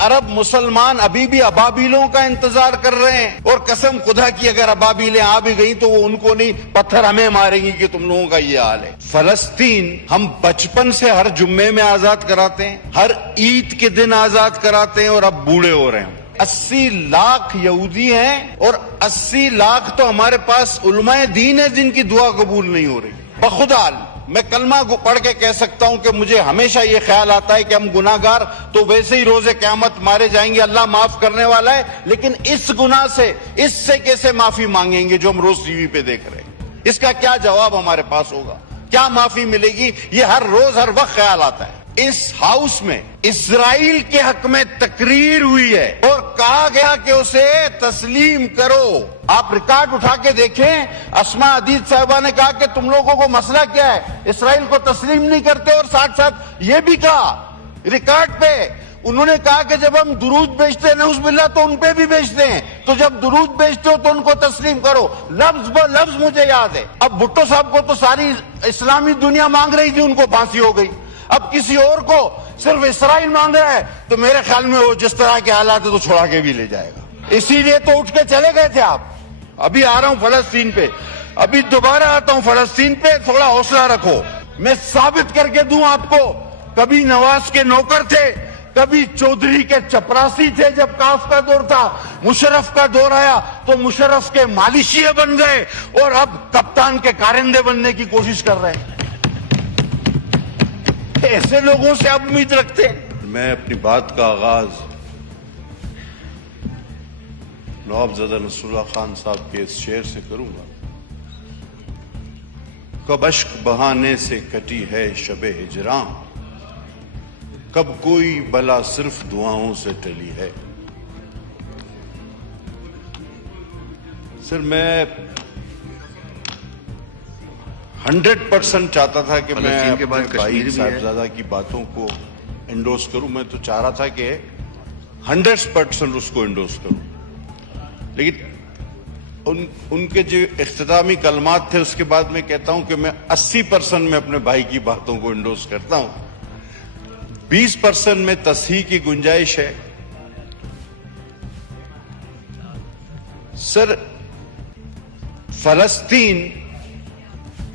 अरब मुसलमान अभी भी अबाबीलों का इंतजार कर रहे हैं और कसम खुदा की अगर अबाबीलें आ भी गई तो वो उनको नहीं, पत्थर हमें मारेंगी कि तुम लोगों का ये हाल है। फलस्तीन हम बचपन से हर जुम्मे में आजाद कराते हैं, हर ईद के दिन आजाद कराते हैं और अब बूढ़े हो रहे हैं। 80 लाख यहूदी हैं और 80 लाख तो हमारे पास उलमाए दीन है जिनकी दुआ कबूल नहीं हो रही। बखुदाल मैं कलमा को पढ़ के कह सकता हूं कि मुझे हमेशा ये ख्याल आता है कि हम गुनाहगार तो वैसे ही रोजे क़यामत मारे जाएंगे, अल्लाह माफ करने वाला है, लेकिन इस गुनाह से, इससे कैसे माफी मांगेंगे जो हम रोज टीवी पे देख रहे हैं? इसका क्या जवाब हमारे पास होगा? क्या माफी मिलेगी? ये हर रोज हर वक्त ख्याल आता है। इस हाउस में इजराइल के हक में तकरीर हुई है और कहा गया कि उसे तस्लीम करो। आप रिकॉर्ड उठा के देखें, अस्मा अदीद साहिबा ने कहा कि तुम लोगों को मसला क्या है, इजराइल को तस्लीम नहीं करते, और साथ साथ ये भी कहा रिकॉर्ड पे, उन्होंने कहा कि जब हम दुरूद भेजते हैं नऊज़ुबिल्लाह तो उन पे भी भेजते हैं, तो जब दुरूद भेजते हो तो उनको तस्लीम करो। लफ्ज ब लफ्ज मुझे याद है। अब भुट्टो साहब को तो सारी इस्लामी दुनिया मांग रही थी, उनको फांसी हो गई। अब किसी और को सिर्फ इस्राइल मांग रहा है, तो मेरे ख्याल में वो जिस तरह के हालात है तो छोड़ा के भी ले जाएगा। इसीलिए तो उठ के चले गए थे आप। अभी आ रहा हूं फलस्तीन पे, अभी दोबारा आता हूं फलस्तीन पे, थोड़ा हौसला रखो। मैं साबित करके दूं आपको, कभी नवाज के नौकर थे, कभी चौधरी के चपरासी थे जब काफ का दौर था, मुशर्रफ का दौर आया तो मुशर्रफ के मालिशिये बन गए और अब कप्तान के कारिंदे बनने की कोशिश कर रहे हैं। ऐसे लोगों से आप उम्मीद रखते हैं? मैं अपनी बात का आगाज नवाबजादा नसरुल्लाह खान साहब के इस शेर से करूंगा। कब अश्क बहाने से कटी है शबे हिजरां, कब कोई बला सिर्फ दुआओं से टली है। सर मैं 100% चाहता था कि मैं अपने भाई साहिबजादा की बातों को एंडोर्स करूं। मैं तो चाह रहा था कि 100% उसको एंडोर्स करूं, लेकिन उनके जो इख्तितामी कलमात थे उसके बाद मैं कहता हूं कि मैं 80% में अपने भाई की बातों को एंडोर्स करता हूं, 20% में तस्हीह की गुंजाइश है। सर फलस्तीन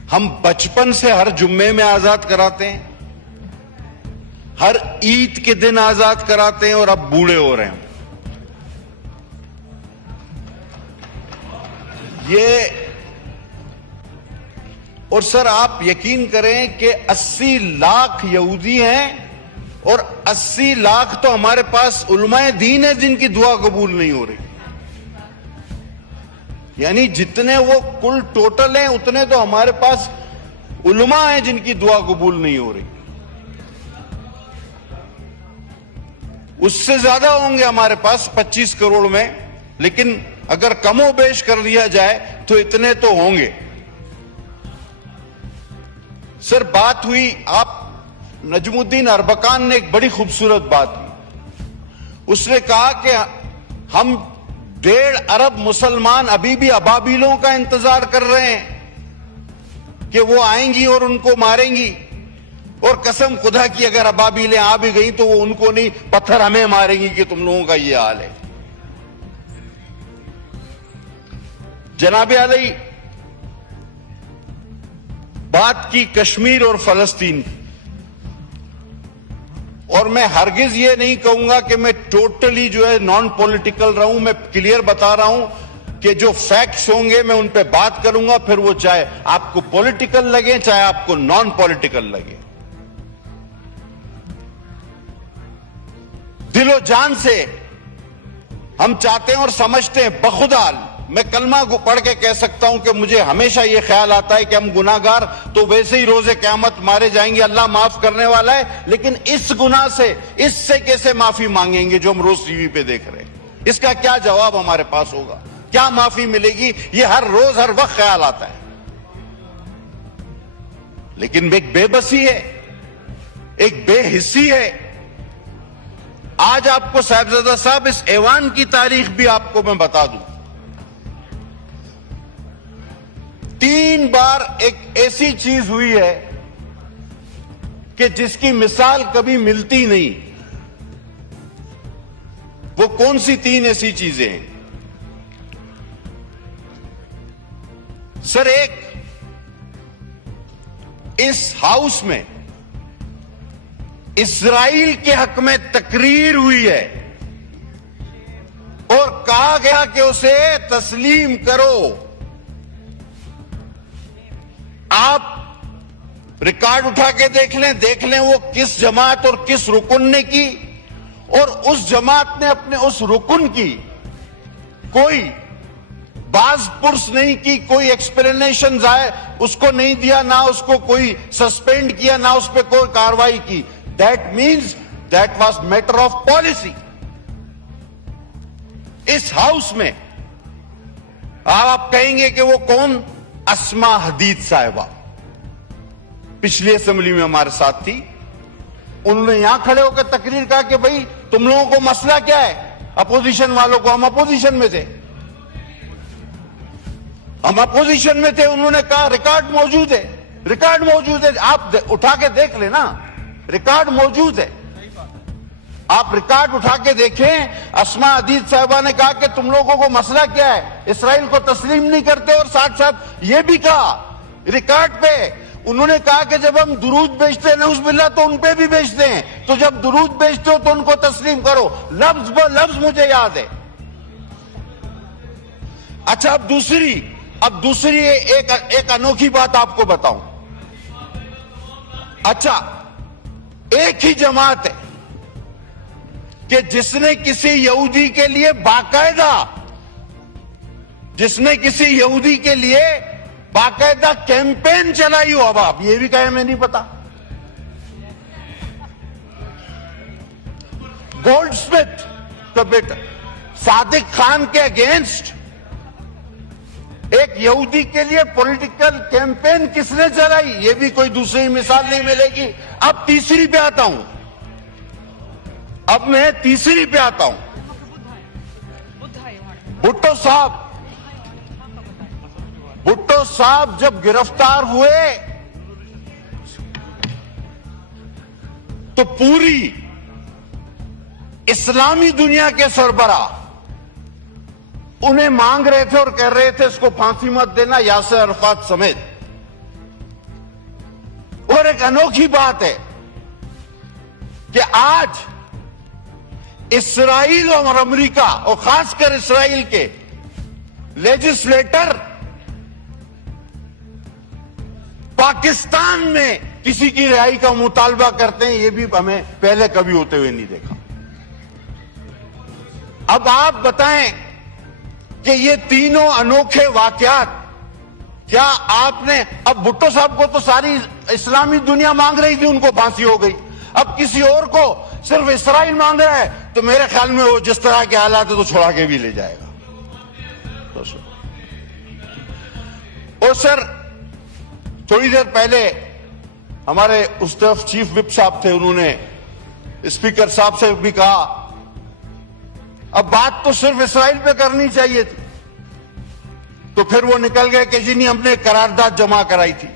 हम बचपन से हर जुम्मे में आजाद कराते हैं, हर ईद के दिन आजाद कराते हैं और अब बूढ़े हो रहे हैं। ये और सर आप यकीन करें कि 80 लाख यहूदी हैं और 80 लाख तो हमारे पास उलमाए दीन है जिनकी दुआ कबूल नहीं हो रही। यानी जितने वो कुल टोटल हैं उतने तो हमारे पास उलमा हैं जिनकी दुआ कबूल नहीं हो रही। उससे ज्यादा होंगे हमारे पास 25 करोड़ में, लेकिन अगर कमो बेश कर लिया जाए तो इतने तो होंगे। सर बात हुई, आप नजमुद्दीन अरबकान ने एक बड़ी खूबसूरत बात की। उसने कहा कि हम 1.5 अरब मुसलमान अभी भी अबाबीलों का इंतजार कर रहे हैं कि वो आएंगी और उनको मारेंगी, और कसम खुदा की अगर अबाबीलें आ भी गई तो वो उनको नहीं, पत्थर हमें मारेंगी कि तुम लोगों का ये हाल है। जनाबे आली बात की कश्मीर और फलस्तीन की, और मैं हरगिज ये नहीं कहूंगा कि मैं टोटली जो है नॉन पॉलिटिकल रहूं। मैं क्लियर बता रहा हूं कि जो फैक्ट्स होंगे मैं उन पे बात करूंगा, फिर वो चाहे आपको पॉलिटिकल लगे चाहे आपको नॉन पॉलिटिकल लगे। दिलो जान से हम चाहते हैं और समझते हैं, बखुदाल मैं कलमा को पढ़ के कह सकता हूं कि मुझे हमेशा यह ख्याल आता है कि हम गुनाहगार तो वैसे ही रोजे क़यामत मारे जाएंगे, अल्लाह माफ करने वाला है, लेकिन इस गुनाह से, इससे कैसे माफी मांगेंगे जो हम रोज टीवी पे देख रहे हैं? इसका क्या जवाब हमारे पास होगा? क्या माफी मिलेगी? ये हर रोज हर वक्त ख्याल आता है। लेकिन एक बेबसी है, एक बेहिस्सी है। आज आपको साहिबजादा साहब इस ऐवान की तारीख भी आपको मैं बता दूं। 3 बार एक ऐसी चीज हुई है कि जिसकी मिसाल कभी मिलती नहीं। वो कौन सी 3 ऐसी चीजें हैं? सर, एक इस हाउस में इस्राइल के हक में तकरीर हुई है और कहा गया कि उसे तस्लीम करो। आप रिकॉर्ड उठा के देख लें वो किस जमात और किस रुकन ने की, और उस जमात ने अपने उस रुकन की कोई बाज पुर्स नहीं की, कोई एक्सप्लेनेशन आए उसको नहीं दिया, ना उसको कोई सस्पेंड किया, ना उस पर कोई कार्रवाई की। That means that was matter of policy. इस हाउस में आप कहेंगे कि वो कौन? अस्मा हदीद साहिबा पिछली असेंबली में हमारे साथ थी। उन्होंने यहां खड़े होकर तकरीर कहा कि भाई तुम लोगों को मसला क्या है, अपोजिशन वालों को। हम अपोजिशन में थे, हम अपोजिशन में थे। उन्होंने कहा रिकॉर्ड मौजूद है, रिकॉर्ड मौजूद है, आप उठा के देख लेना, रिकॉर्ड मौजूद है। आप रिकॉर्ड उठा के देखें। अस्मा हदीद साहिबा ने कहा कि तुम लोगों को मसला क्या है, इसराइल को तस्लीम नहीं करते, और साथ साथ ये भी कहा रिकॉर्ड पे, उन्होंने कहा कि जब हम दुरूद बेचते हैं नऊज़ुबिल्लाह तो उन पे भी बेचते हैं, तो जब दुरूद बेचते हो तो उनको तस्लीम करो। लफ्ज ब लफ्ज मुझे याद है। अच्छा, अब दूसरी एक अनोखी बात आपको बताऊं। अच्छा, एक ही जमात है कि जिसने किसी यहूदी के लिए बाकायदा कैंपेन चलाई हो। अब आप ये भी कहे मैं नहीं पता। गोल्डस्मिथ का बेटा सादिक खान के अगेंस्ट एक यहूदी के लिए पॉलिटिकल कैंपेन किसने चलाई, ये भी कोई दूसरी मिसाल नहीं मिलेगी। अब तीसरी पे आता हूं, अब मैं तीसरी पे आता हूं। भुट्टो साहब जब गिरफ्तार हुए तो पूरी इस्लामी दुनिया के सरबराह उन्हें मांग रहे थे और कह रहे थे इसको फांसी मत देना, यासिर अरफात समेत। और एक अनोखी बात है कि आज इस्राइल और अमेरिका और खासकर इस्राइल के लेजिस्लेटर पाकिस्तान में किसी की रिहाई का मुतालबा करते हैं, ये भी हमें पहले कभी होते हुए नहीं देखा। अब आप बताएं कि ये तीनों अनोखे वाकयात क्या आपने, अब भुट्टो साहब को तो सारी इस्लामी दुनिया मांग रही थी, उनको फांसी हो गई। अब किसी और को सिर्फ इस्राइल मांग रहा है, तो मेरे ख्याल में वो जिस तरह के हालात है तो छुड़ा के भी ले जाएगा। और सर, थोड़ी देर पहले हमारे उस तरफ चीफ विप साहब थे, उन्होंने स्पीकर साहब से भी कहा अब बात तो सिर्फ इस्राइल पे करनी चाहिए थी, तो फिर वो निकल गए कि जी नहीं हमने करारदाद जमा कराई थी।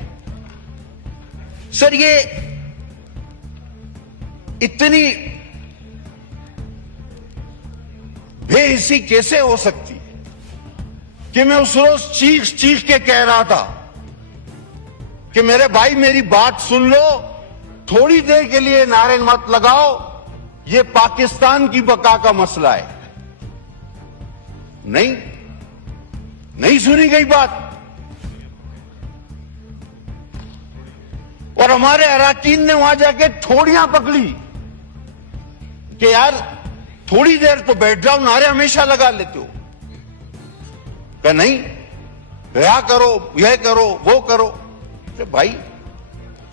सर, ये इतनी बेहिसी कैसे हो सकती है कि मैं उस रोज चीख चीख के कह रहा था कि मेरे भाई मेरी बात सुन लो, थोड़ी देर के लिए नारे मत लगाओ, ये पाकिस्तान की बका का मसला है। नहीं सुनी गई बात। और हमारे अराकीन ने वहां जाके ठोड़ियां पकड़ी कि यार थोड़ी देर तो बैठ जाओ, नारे हमेशा लगा लेते हो। क्या नहीं, क्या करो, यह करो, वो करो। अरे भाई,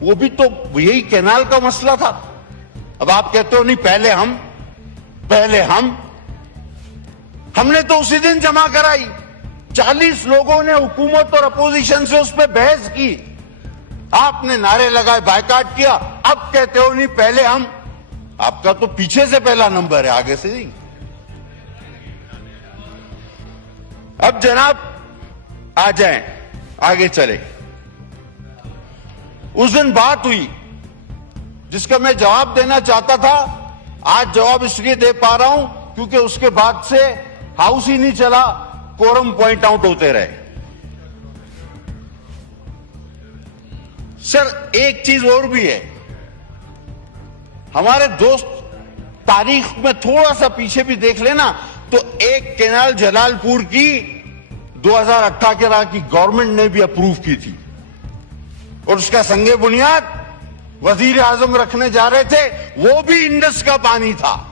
वो भी तो यही कैनाल का मसला था। अब आप कहते हो नहीं पहले हमने तो उसी दिन जमा कराई। 40 लोगों ने हुकूमत और अपोजिशन से उस पर बहस की, आपने नारे लगाए, बायकाट किया। अब कहते हो नहीं पहले हम। आपका तो पीछे से पहला नंबर है, आगे से नहीं। अब जनाब आ जाएं, आगे चले। उस दिन बात हुई जिसका मैं जवाब देना चाहता था, आज जवाब इसलिए दे पा रहा हूं क्योंकि उसके बाद से हाउस ही नहीं चला, कोरम पॉइंट आउट होते रहे। सर एक चीज और भी है, हमारे दोस्त तारीख में थोड़ा सा पीछे भी देख लेना तो एक कैनाल जलालपुर की 2018 की गवर्नमेंट ने भी अप्रूव की थी और उसका संगे बुनियाद वजीर आजम रखने जा रहे थे, वो भी इंडस का पानी था।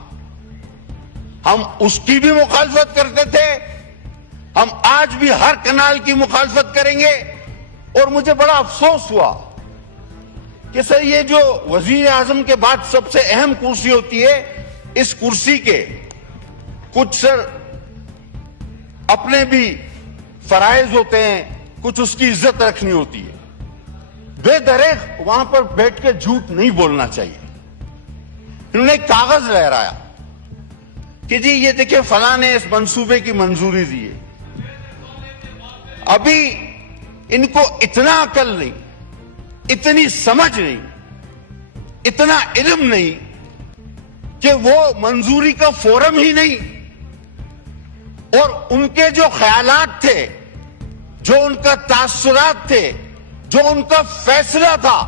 हम उसकी भी मुखालफत करते थे, हम आज भी हर कैनाल की मुखालफत करेंगे। और मुझे बड़ा अफसोस हुआ कि सर ये जो वजीर आजम के बाद सबसे अहम कुर्सी होती है, इस कुर्सी के कुछ सर अपने भी फराइज होते हैं, कुछ उसकी इज्जत रखनी होती है। बेदरेक वहां पर बैठ के झूठ नहीं बोलना चाहिए। इन्होंने एक कागज लहराया कि जी ये देखिए फलां ने इस मंसूबे की मंजूरी दी है। अभी इनको इतना अकल नहीं, इतनी समझ नहीं, इतना इल्म नहीं कि वो मंजूरी का फोरम ही नहीं, और उनके जो ख्यालात थे, जो उनका तासुरात थे, जो उनका फैसला था,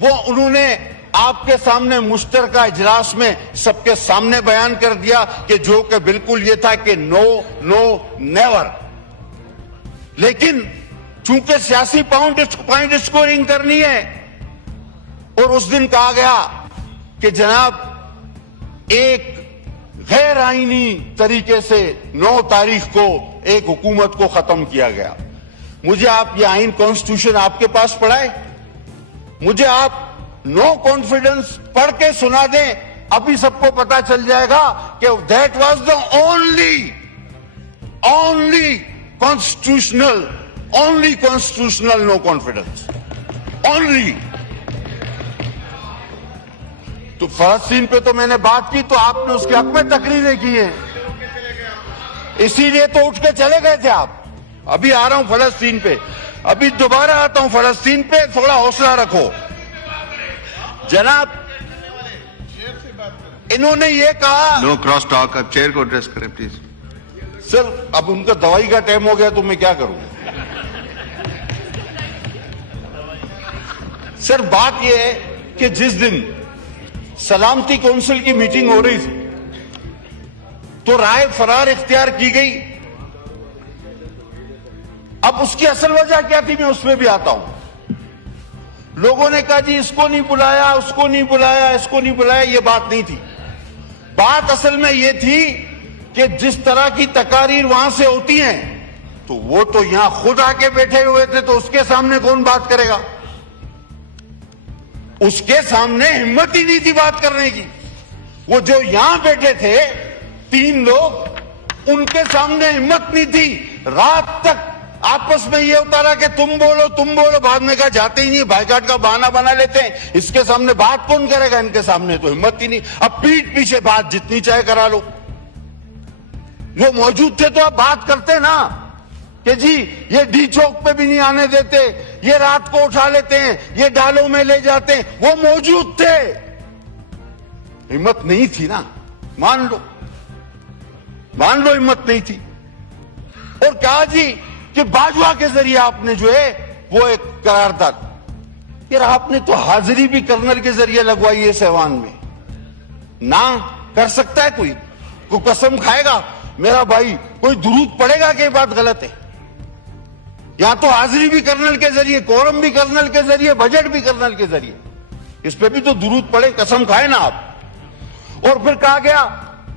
वो उन्होंने आपके सामने मुश्तरका इजलास में सबके सामने बयान कर दिया कि जो कि बिल्कुल ये था कि नो नो नेवर। लेकिन चूंकि सियासी पॉइंट स्कोरिंग करनी है, और उस दिन कहा गया कि जनाब एक गैर आईनी तरीके से 9 तारीख को एक हुकूमत को खत्म किया गया। मुझे आप ये आइन कॉन्स्टिट्यूशन आपके पास पढ़ाए, मुझे आप नो कॉन्फिडेंस पढ़ के सुना दें, अभी सबको पता चल जाएगा कि that was the only constitutional no confidence, only. तो फलस्तीन पे तो मैंने बात की, तो आपने उसके हक में तकरीरें की हैं, इसीलिए तो उठ के चले गए थे आप। अभी आ रहा हूं फलस्तीन पे, अभी दोबारा आता हूं फलस्तीन पे, थोड़ा हौसला रखो जनाब। इन्होंने ये कहा, नो क्रॉस टॉक, अब चेयर को एड्रेस करें प्लीज। सर अब उनका दवाई का टाइम हो गया तो मैं क्या करूं। सर बात यह है कि जिस दिन सलामती काउंसिल की मीटिंग हो रही थी तो राय फरार इख्तियार की गई। अब उसकी असल वजह क्या थी, मैं उसमें भी आता हूं। लोगों ने कहा जी इसको नहीं बुलाया, उसको नहीं बुलाया, इसको नहीं बुलाया, ये बात नहीं थी। बात असल में ये थी कि जिस तरह की तकारीर वहां से होती हैं, तो वो तो यहां खुद आके बैठे हुए थे, तो उसके सामने कौन बात करेगा। उसके सामने हिम्मत ही नहीं थी बात करने की। वो जो यहां बैठे थे 3 लोग, उनके सामने हिम्मत नहीं थी। रात तक आपस में ये होता रहा कि तुम बोलो, बाद में कहा जाते ही नहीं, बाइकाट का बहाना बना लेते हैं। इसके सामने बात कौन करेगा, इनके सामने तो हिम्मत ही नहीं। अब पीठ पीछे बात जितनी चाहे करा लो। वो मौजूद थे तो आप बात करते ना कि जी ये डी चौक पे भी नहीं आने देते, ये रात को उठा लेते हैं, ये डालों में ले जाते हैं। वो मौजूद थे, हिम्मत नहीं थी ना, मान लो हिम्मत नहीं थी। और कहा जी कि बाजवा के जरिए आपने जो है वो एक करारदाद, यार आपने तो हाजिरी भी कर्नल के जरिए लगवाई है सहवान में। ना कर सकता है कोई कसम खाएगा मेरा भाई, कोई दुरूद पड़ेगा कि बात गलत है। यहां तो हाजिरी भी कर्नल के जरिए, कोरम भी कर्नल के जरिए, बजट भी कर्नल के जरिए, इस पे भी तो दुरूद पड़े, कसम खाए ना आप। और फिर कहा गया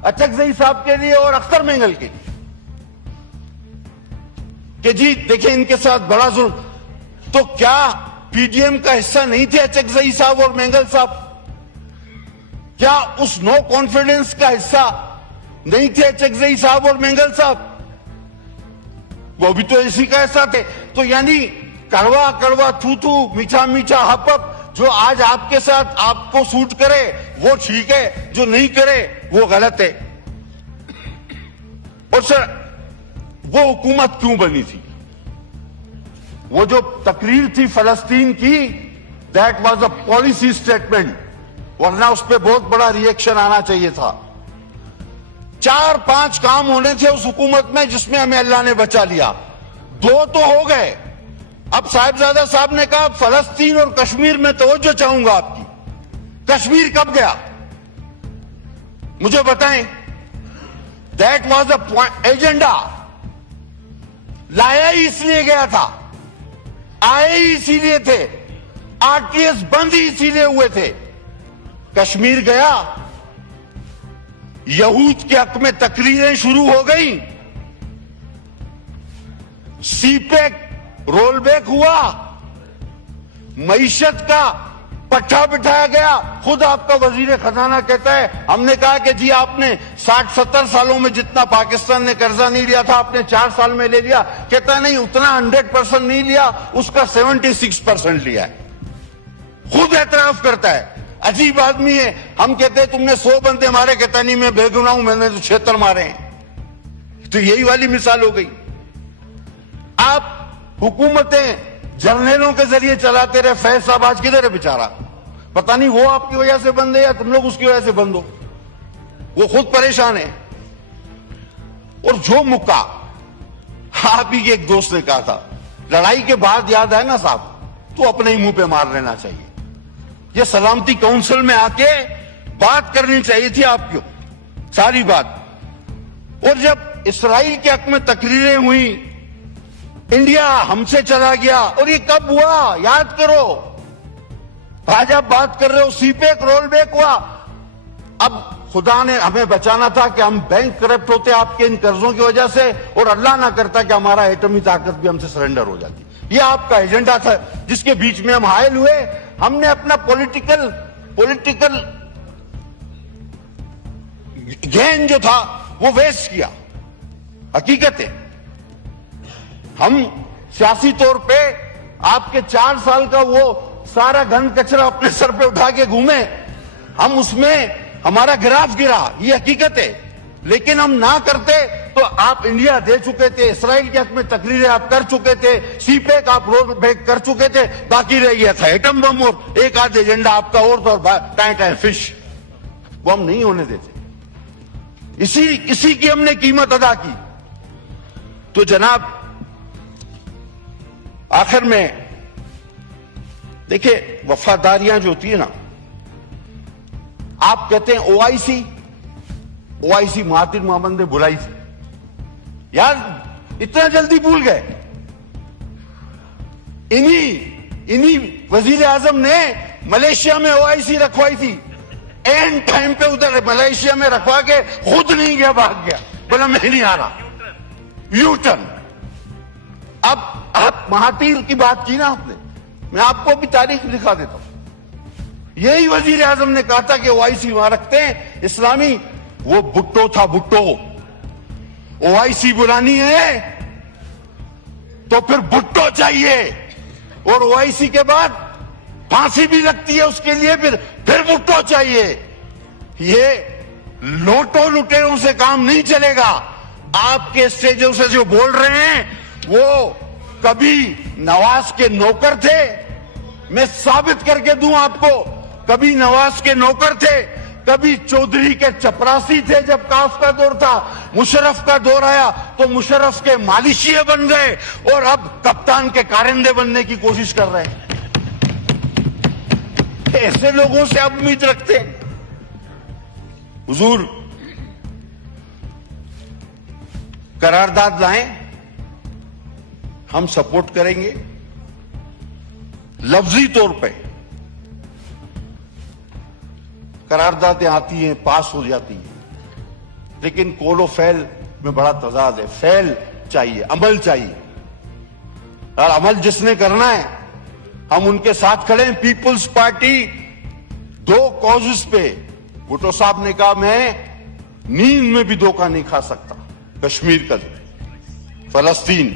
अचकजई साहब के लिए और अख्तर मेंगल के लिए कि जी देखिए इनके साथ बड़ा जुल्म। तो क्या पीडीएम का हिस्सा नहीं थे अचकजई साहब और मेंगल साहब? क्या उस नो कॉन्फिडेंस का हिस्सा नहीं थे अचकजई साहब और मेंगल साहब? वो भी तो इसी का हिस्सा थे। तो यानी कड़वा कड़वा, थू थू, मीठा मीठा, हप हप, जो आज आपके साथ आपको सूट करे वो ठीक है, जो नहीं करे वो गलत है। और सर वो हुकूमत क्यों बनी थी? वो जो तकरीर थी फलस्तीन की, that was a policy statement, वरना उस पर बहुत बड़ा रिएक्शन आना चाहिए था। 4-5 काम होने थे उस हुकूमत में जिसमें हमें अल्लाह ने बचा लिया। 2 तो हो गए। अब साहिबजादा साहब ने कहा फलस्तीन और कश्मीर में तवज्जो चाहूंगा आपकी। कश्मीर कब गया मुझे बताएं। That was a agenda. लाया ही इसलिए गया था, आए ही इसीलिए थे, आरटीएस बंद ही इसीलिए हुए थे। कश्मीर गया, यहूद के हक में तकरीरें शुरू हो गई, सीपेक रोलबैक हुआ, मईशत का पट्टा बिठाया गया। खुद आपका वजीर खजाना कहता है हमने कहा कि जी आपने 60-70 सालों में जितना पाकिस्तान ने कर्जा नहीं लिया था आपने 4 साल में ले लिया। कहता नहीं उतना 100% नहीं लिया, उसका 76% लिया है। खुद एतराफ करता है। अजीब आदमी है। हम कहते हैं तुमने 100 बंदे मारे, कहता नहीं मैं बेगुनाह हूं, मैंने तो 76 मारे हैं। तो यही वाली मिसाल हो गई। आप हुकूमतें जर्नलों के जरिए चलाते रहे। फैज साहब आज किधर है बेचारा, पता नहीं वो आपकी वजह से बंद है या तुम लोग उसकी वजह से बंद हो। वो खुद परेशान है। और जो मुक्का आप ही के एक दोस्त ने कहा था, लड़ाई के बाद याद है ना साहब, तो अपने ही मुंह पे मार लेना चाहिए। ये सलामती काउंसिल में आके बात करनी चाहिए थी आपको सारी बात। और जब इसराइल के हक में तकरीरें हुई, इंडिया हमसे चला गया, और ये कब हुआ याद करो। आज आप बात कर रहे हो सीपेक रोलबैक हुआ। अब खुदा ने हमें बचाना था कि हम बैंक करप्ट होते आपके इन कर्जों की वजह से, और अल्लाह ना करता कि हमारा एटमी ताकत भी हमसे सरेंडर हो जाती। ये आपका एजेंडा था जिसके बीच में हम हायल हुए। हमने अपना पॉलिटिकल गेन जो था वो वेस्ट किया। हकीकत है हम सियासी तौर पे आपके 4 साल का वो सारा घन कचरा अपने सर पे उठा के घूमे, हम उसमें हमारा ग्राफ गिरा, ये हकीकत है। लेकिन हम ना करते तो आप इंडिया दे चुके थे, इसराइल के हक में तकरीरें आप कर चुके थे, सीपेक आप रोल बैक कर चुके थे, बाकी रह गया था एटम बम और एक आध एजेंडा आपका और टाइम फिश, वो हम नहीं होने देते। इसी की हमने कीमत अदा की। तो जनाब आखिर में देखिए वफादारियां जो होती है ना, आप कहते हैं ओआईसी महातिर मोहम्मद ने बुलाई थी। यार इतना जल्दी भूल गए। इन्हीं वजीर आजम ने मलेशिया में ओआईसी रखवाई थी। एंड टाइम पे उधर मलेशिया में रखवा के खुद नहीं गया, भाग गया, बोला मैं नहीं आ रहा, यू टर्न। अब आप महातीर की बात की ना आपने, मैं आपको भी तारीख दिखा देता हूं। यही वजीर आजम ने कहा था कि ओआईसी वहां रखते हैं इस्लामी, वो भुट्टो था, भुट्टो। ओआईसी बुलानी है तो फिर भुट्टो चाहिए, और ओआईसी के बाद फांसी भी लगती है उसके लिए, फिर भुट्टो चाहिए। ये लोटो लुटेरों से काम नहीं चलेगा। आपके स्टेजों से जो बोल रहे हैं वो कभी नवाज के नौकर थे, मैं साबित करके दूं आपको, कभी नवाज के नौकर थे, कभी चौधरी के चपरासी थे। जब काफ का दौर था, मुशर्रफ का दौर आया तो मुशर्रफ के मालिशिये बन गए, और अब कप्तान के कारिंदे बनने की कोशिश कर रहे हैं। ऐसे लोगों से आप उम्मीद रखते हैं? हुजूर करारदाद लाएं, हम सपोर्ट करेंगे। लफ्जी तौर पे करारदादें आती हैं, पास हो जाती हैं, लेकिन कोलो फैल में बड़ा तजाद है। फैल चाहिए, अमल चाहिए, और अमल जिसने करना है हम उनके साथ खड़े हैं। पीपुल्स पार्टी 2 कॉजेस पे, भुट्टो साहब ने कहा मैं नींद में भी धोखा नहीं खा सकता। कश्मीर का फलस्तीन,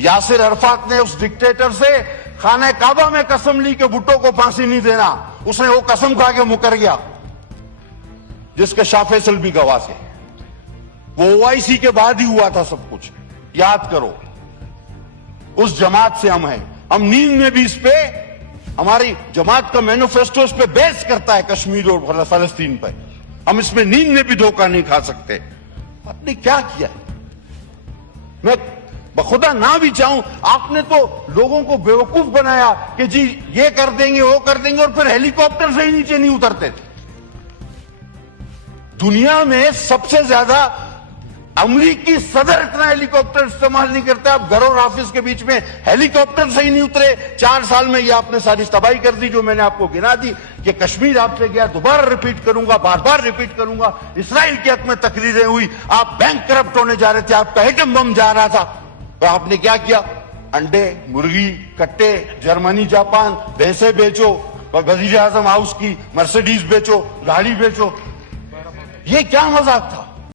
यासिर अरफात ने उस डिक्टेटर से खाना काबा में कसम ली कि भुट्टो को फांसी नहीं देना, उसने वो कसम खा के मुकर गया, जिसके शाह फैसल भी गवाह थे। वो ओआईसी के बाद ही हुआ था सब कुछ, याद करो। उस जमात से हम हैं, हम नींद में भी इस पे, हमारी जमात का मैनिफेस्टो इस पे बेस करता है कश्मीर और फलस्तीन पर। हम इसमें नींद में भी धोखा नहीं खा सकते। आपने क्या किया? मैं बखुदा ना भी चाहूं, आपने तो लोगों को बेवकूफ बनाया कि जी ये कर देंगे वो कर देंगे, और फिर हेलीकॉप्टर से ही नीचे नहीं उतरते। दुनिया में सबसे ज्यादा अमेरिकी सदर इतना हेलीकॉप्टर इस्तेमाल नहीं करता। आप घर और ऑफिस के बीच में हेलीकॉप्टर से ही नहीं उतरे। 4 साल में ये आपने सारी तबाही कर दी जो मैंने आपको गिना दी। कि कश्मीर आपसे गया, दोबारा रिपीट करूंगा, बार बार रिपीट करूंगा। इसराइल के हक में तकरीरें हुई, आप बैंक करप्ट होने जा रहे थे, आपका एटम बम जा रहा था, तो आपने क्या किया? अंडे, मुर्गी, कट्टे, जर्मनी, जापान, भैंसे बेचो, वजीर आजम हाउस की मर्सिडीज बेचो, गाड़ी बेचो। ये क्या मजाक था?